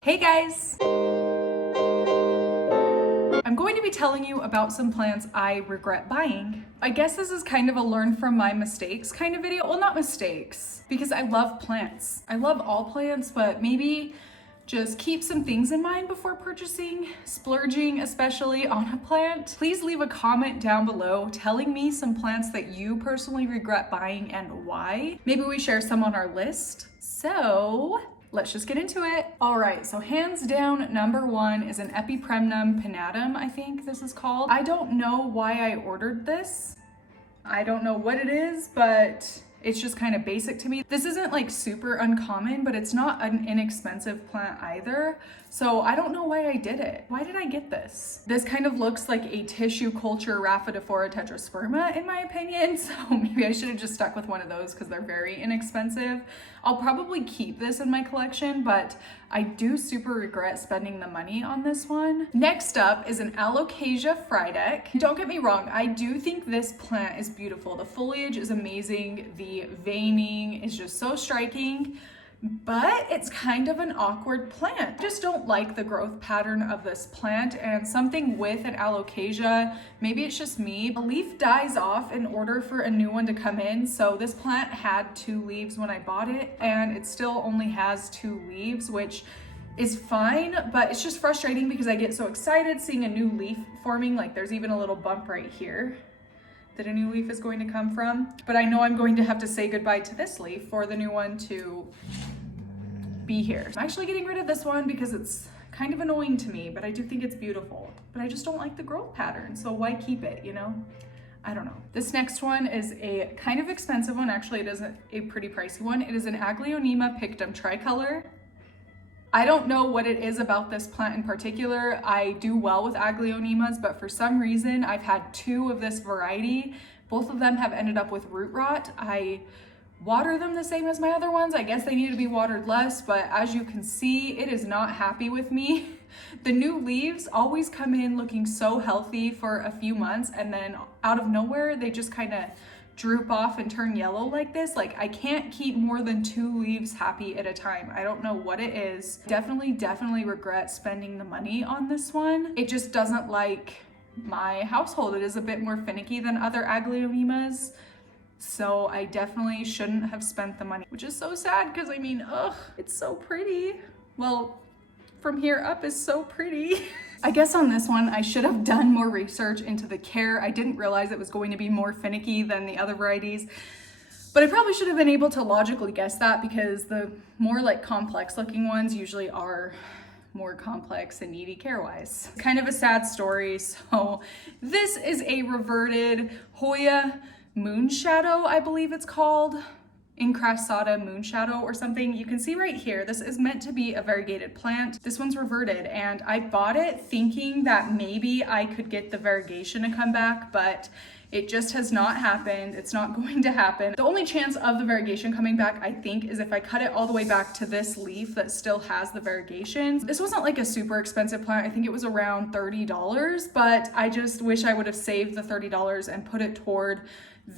Hey guys! I'm going to be telling you about some plants I regret buying. I guess this is kind of a learn from my mistakes kind of video. Well, not mistakes, because I love plants. I love all plants, but maybe just keep some things in mind before purchasing, splurging especially on a plant. Please leave a comment down below telling me some plants that you personally regret buying and why. Maybe we share some on our list. So let's just get into it. All right, so hands down, number one is an Epipremnum pinnatum, I think this is called. I don't know why I ordered this. I don't know what it is, but it's just kind of basic to me. This isn't like super uncommon, but it's not an inexpensive plant either. So I don't know why I did it. Why did I get this? This kind of looks like a tissue culture Rhaphidophora tetrasperma in my opinion. So maybe I should have just stuck with one of those because they're very inexpensive. I'll probably keep this in my collection, but I do super regret spending the money on this one. Next up is an Alocasia frydek. Don't get me wrong, I do think this plant is beautiful. The foliage is amazing. The veining is just so striking, but it's kind of an awkward plant. I just don't like the growth pattern of this plant, and something with an Alocasia, maybe it's just me, a leaf dies off in order for a new one to come in. So this plant had 2 leaves when I bought it, and it still only has 2 leaves, which is fine, but it's just frustrating because I get so excited seeing a new leaf forming. Like there's even a little bump right here that a new leaf is going to come from. But I know I'm going to have to say goodbye to this leaf for the new one to be here. I'm actually getting rid of this one because it's kind of annoying to me, but I do think it's beautiful. But I just don't like the growth pattern, so why keep it, you know? I don't know. This next one is a kind of expensive one. Actually, it is a pretty pricey one. It is an Aglaonema pictum tricolor. I don't know what it is about this plant in particular. I do well with Aglaonemas, but for some reason I've had 2 of this variety. Both of them have ended up with root rot. I water them the same as my other ones. I guess they need to be watered less, but as you can see, it is not happy with me. The new leaves always come in looking so healthy for a few months, and then out of nowhere, they just kind of droop off and turn yellow like this. Like I can't keep more than 2 leaves happy at a time. I don't know what it is. Definitely regret spending the money on this one. It just doesn't like my household. It is a bit more finicky than other Aglaonemas. So I definitely shouldn't have spent the money, which is so sad because I mean, ugh, it's so pretty. Well, from here up is so pretty. I guess on this one, I should have done more research into the care. I didn't realize it was going to be more finicky than the other varieties, but I probably should have been able to logically guess that because the more like complex looking ones usually are more complex and needy care-wise. Kind of a sad story. So this is a reverted Hoya Moonshadow, I believe it's called. Incrassata Moonshadow or something. You can see right here, this is meant to be a variegated plant. This one's reverted, and I bought it thinking that maybe I could get the variegation to come back, but it just has not happened. It's not going to happen. The only chance of the variegation coming back, I think, is if I cut it all the way back to this leaf that still has the variegation. This wasn't like a super expensive plant. I think it was around $30, but I just wish I would have saved the $30 and put it toward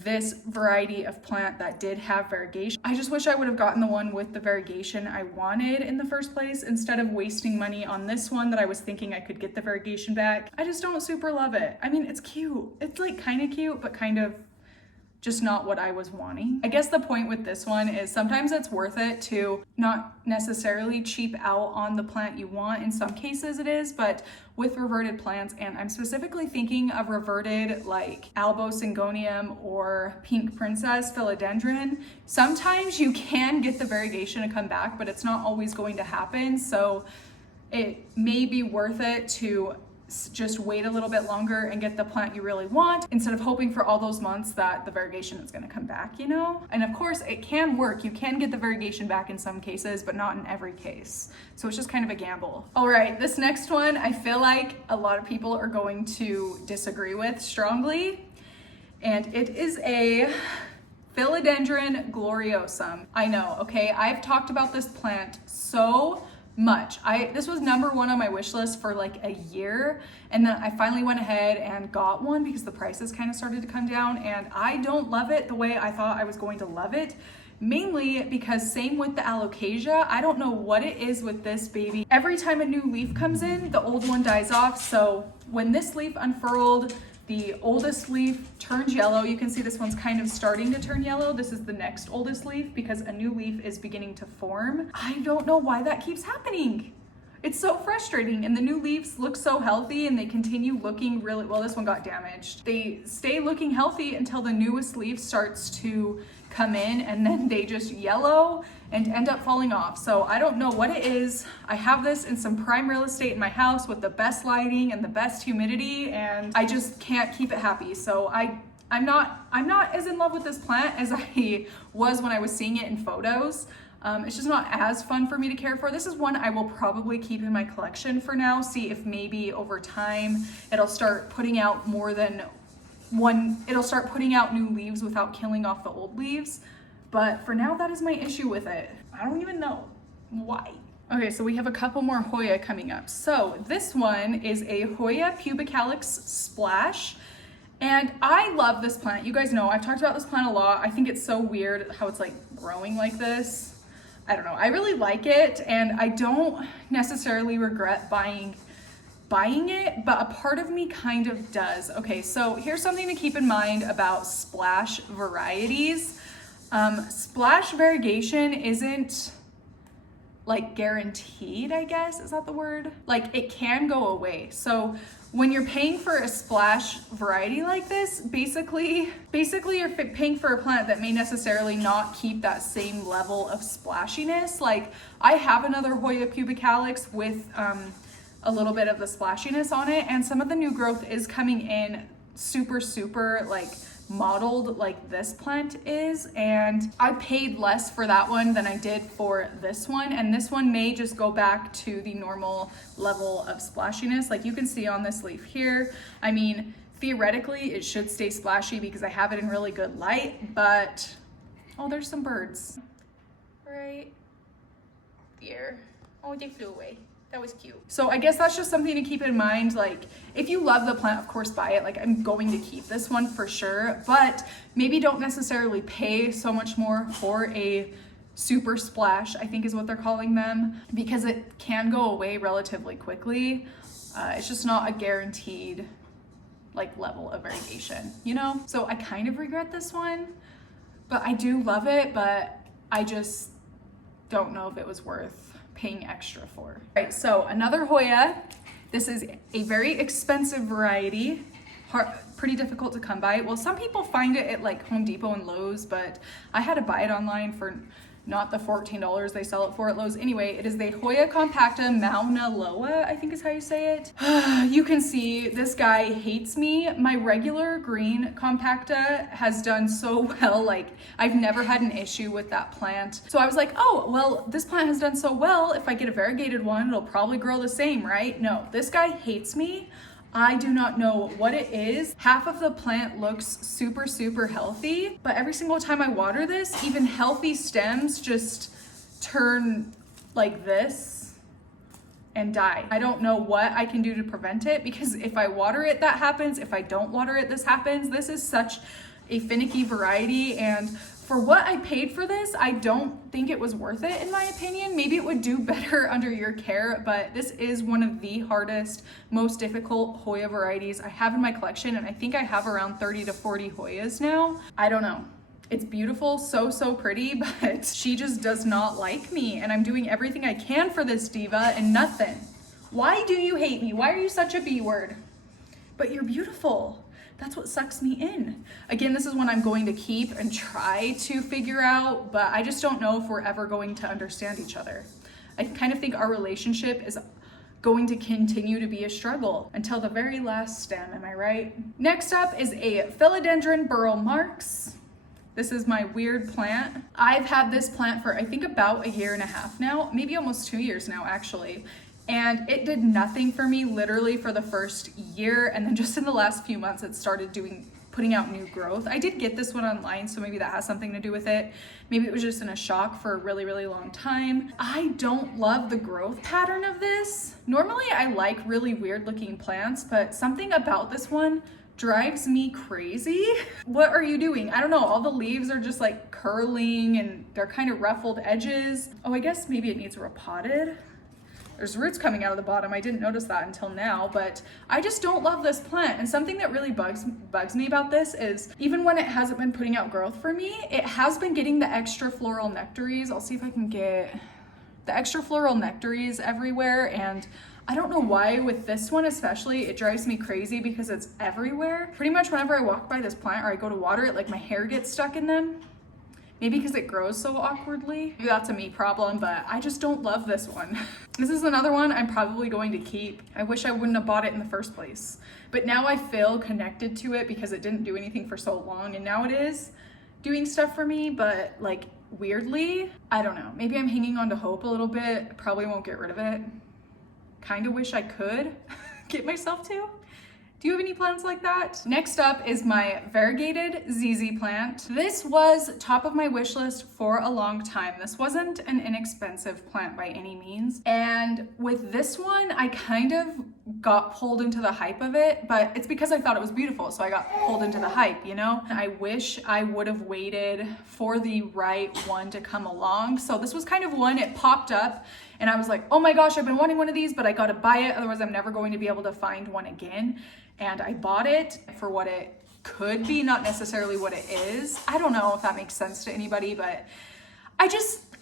this variety of plant that did have variegation. I just wish I would have gotten the one with the variegation I wanted in the first place instead of wasting money on this one that I was thinking I could get the variegation back. I just don't super love it. I mean, it's cute. It's like kind of cute, but kind of just not what I was wanting. I guess the point with this one is sometimes it's worth it to not necessarily cheap out on the plant you want. In some cases it is, but with reverted plants, and I'm specifically thinking of reverted like Albosyngonium or Pink Princess Philodendron, sometimes you can get the variegation to come back, but it's not always going to happen. So it may be worth it to just wait a little bit longer and get the plant you really want instead of hoping for all those months that the variegation is going to come back, you know? And of course it can work. You can get the variegation back in some cases, but not in every case. So it's just kind of a gamble. All right, this next one, I feel like a lot of people are going to disagree with strongly. And it is a Philodendron gloriosum. I know, okay? I've talked about this plant so much. This was #1 on my wish list for like a year, and then I finally went ahead and got one because the prices kind of started to come down, and I don't love it the way I thought I was going to love it. mainly because same with the alocasia. I don't know what it is with this baby. Every time a new leaf comes in, the old one dies off. So when this leaf unfurled, the oldest leaf turns yellow. You can see this one's kind of starting to turn yellow. This is the next oldest leaf because a new leaf is beginning to form. I don't know why that keeps happening. It's so frustrating, and the new leaves look so healthy and they continue looking really, well, this one got damaged. They stay looking healthy until the newest leaf starts to come in, and then they just yellow and end up falling off. So I don't know what it is. I have this in some prime real estate in my house with the best lighting and the best humidity, and I just can't keep it happy. So I'm not as in love with this plant as I was when I was seeing it in photos. It's just not as fun for me to care for. This is one I will probably keep in my collection for now, see if maybe over time it'll start putting out more than one, it'll start putting out new leaves without killing off the old leaves. But for now, that is my issue with it. I don't even know why. Okay, so we have a couple more Hoya coming up. So this one is a Hoya pubicalis splash. And I love this plant. You guys know, I've talked about this plant a lot. I think it's so weird how it's like growing like this. I don't know, I really like it, and I don't necessarily regret buying it, but a part of me kind of does. Okay, so here's something to keep in mind about splash varieties. Splash variegation isn't like guaranteed, I guess, is that the word? Like it can go away. So when you're paying for a splash variety like this, basically you're paying for a plant that may necessarily not keep that same level of splashiness. Like I have another Hoya pubicalis with a little bit of the splashiness on it, and some of the new growth is coming in super like modeled like this plant is, and I paid less for that one than I did for this one, and this one may just go back to the normal level of splashiness. Like you can see on this leaf here, I mean theoretically it should stay splashy because I have it in really good light, but oh, there's some birds right there. Oh, they flew away. That was cute. So I guess that's just something to keep in mind. Like if you love the plant, of course buy it. Like I'm going to keep this one for sure, but maybe don't necessarily pay so much more for a super splash, I think is what they're calling them, because it can go away relatively quickly. It's just not a guaranteed like level of variegation, you know? So I kind of regret this one, but I do love it, but I just don't know if it was worth paying extra for. All right, so another Hoya. This is a very expensive variety, pretty difficult to come by. Well, some people find it at like Home Depot and Lowe's, but I had to buy it online for not the $14 they sell it for at Lowe's. Anyway, it is the Hoya compacta Mauna Loa, I think is how you say it. You can see this guy hates me. My regular green compacta has done so well. Like I've never had an issue with that plant. So I was like, oh, well, this plant has done so well. If I get a variegated one, it'll probably grow the same, right? No, this guy hates me. I do not know what it is. Half of the plant looks super healthy, but every single time I water this, even healthy stems just turn like this and die. I don't know what I can do to prevent it, because if I water it, that happens. If I don't water it, this happens. This is such a finicky variety, and for what I paid for this, I don't think it was worth it in my opinion. Maybe it would do better under your care, but this is one of the hardest, most difficult Hoya varieties I have in my collection, and I think I have around 30 to 40 Hoyas now. I don't know. It's beautiful, so pretty, but she just does not like me, and I'm doing everything I can for this diva and nothing. Why do you hate me? Why are you such a B word? But you're beautiful. That's what sucks me in. Again, this is one I'm going to keep and try to figure out, but I just don't know if we're ever going to understand each other. I kind of think our relationship is going to continue to be a struggle until the very last stem, am I right? Next up is a Philodendron Burl Marx. This is my weird plant. I've had this plant for I think about a year and a half now, maybe almost 2 years now actually. And it did nothing for me literally for the first year, and then just in the last few months it started putting out new growth. I did get this one online, so maybe that has something to do with it. Maybe it was just in a shock for a really long time. I don't love the growth pattern of this. Normally I like really weird looking plants, but something about this one drives me crazy. What are you doing? I don't know, all the leaves are just like curling and they're kind of ruffled edges. Oh, I guess maybe it needs repotted. There's roots coming out of the bottom. I didn't notice that until now, but I just don't love this plant. And something that really bugs me about this is even when it hasn't been putting out growth for me, it has been getting the extra floral nectaries. I'll see if I can get the extra floral nectaries everywhere. And I don't know why with this one especially, it drives me crazy because it's everywhere. Pretty much whenever I walk by this plant or I go to water it, like my hair gets stuck in them. Maybe because it grows so awkwardly. Maybe that's a me problem, but I just don't love this one. This is another one I'm probably going to keep. I wish I wouldn't have bought it in the first place. But now I feel connected to it because it didn't do anything for so long, and now it is doing stuff for me, but like weirdly, I don't know. Maybe I'm hanging on to hope a little bit. Probably won't get rid of it. Kind of wish I could get myself to. Do you have any plants like that? Next up is my variegated ZZ plant. This was top of my wish list for a long time. This wasn't an inexpensive plant by any means. And with this one, I kind of got pulled into the hype of it, but it's because I thought it was beautiful. So I got pulled into the hype, you know? I wish I would have waited for the right one to come along. So this was kind of one, it popped up and I was like, oh my gosh, I've been wanting one of these, but I gotta buy it. Otherwise I'm never going to be able to find one again. And I bought it for what it could be, not necessarily what it is. I don't know if that makes sense to anybody, but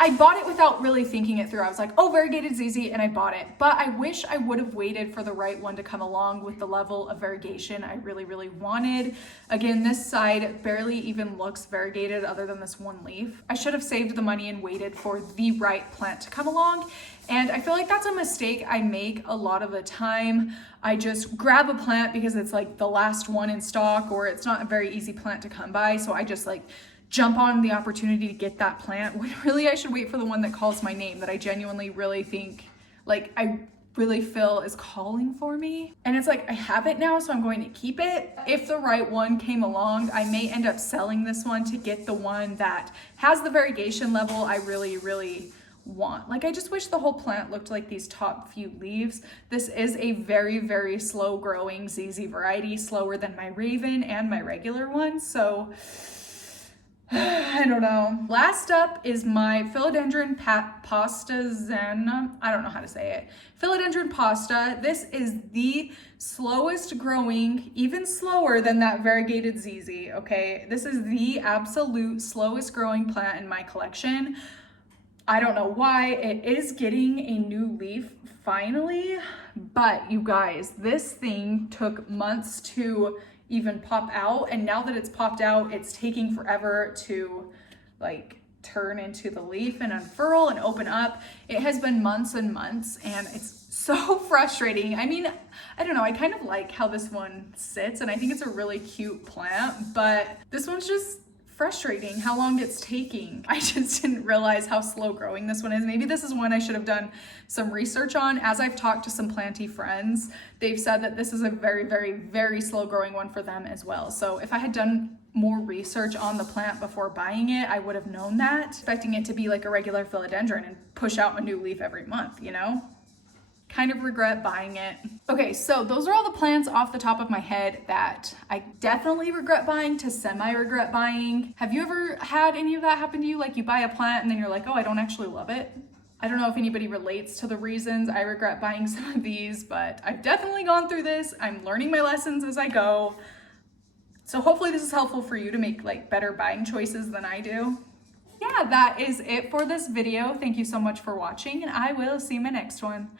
I bought it without really thinking it through. I was like, oh, variegated ZZ, and I bought it. But I wish I would have waited for the right one to come along with the level of variegation I really, really wanted. Again, this side barely even looks variegated other than this one leaf. I should have saved the money and waited for the right plant to come along. And I feel like that's a mistake I make a lot of the time. I just grab a plant because it's like the last one in stock, or it's not a very easy plant to come by. So I just like jump on the opportunity to get that plant when really I should wait for the one that calls my name, that I genuinely really think, like I really feel is calling for me. And it's like, I have it now, so I'm going to keep it. If the right one came along, I may end up selling this one to get the one that has the variegation level I really, really want. Like, I just wish the whole plant looked like these top few leaves. This is a very, very slow growing ZZ variety, slower than my Raven and my regular one. So I don't know. Last up is my Philodendron Pasta Zen. I don't know how to say it. Philodendron Pasta. This is the slowest growing, even slower than that variegated ZZ, okay? This is the absolute slowest growing plant in my collection. I don't know why. It is getting a new leaf finally, but you guys, this thing took months to even pop out, and now that it's popped out, it's taking forever to like turn into the leaf and unfurl and open up. It has been months and months, and it's so frustrating. I mean, I don't know, I kind of like how this one sits, and I think it's a really cute plant, but this one's just frustrating how long it's taking. I just didn't realize how slow growing this one is. Maybe this is one I should have done some research on. As I've talked to some planty friends, they've said that this is a very, very, very slow growing one for them as well. So if I had done more research on the plant before buying it, I would have known that, expecting it to be like a regular philodendron and push out a new leaf every month, you know? Kind of regret buying it. Okay, so those are all the plants off the top of my head that I definitely regret buying to semi-regret buying. Have you ever had any of that happen to you? Like you buy a plant and then you're like, oh, I don't actually love it. I don't know if anybody relates to the reasons I regret buying some of these, but I've definitely gone through this. I'm learning my lessons as I go. So hopefully this is helpful for you to make like better buying choices than I do. Yeah, that is it for this video. Thank you so much for watching, and I will see you in my next one.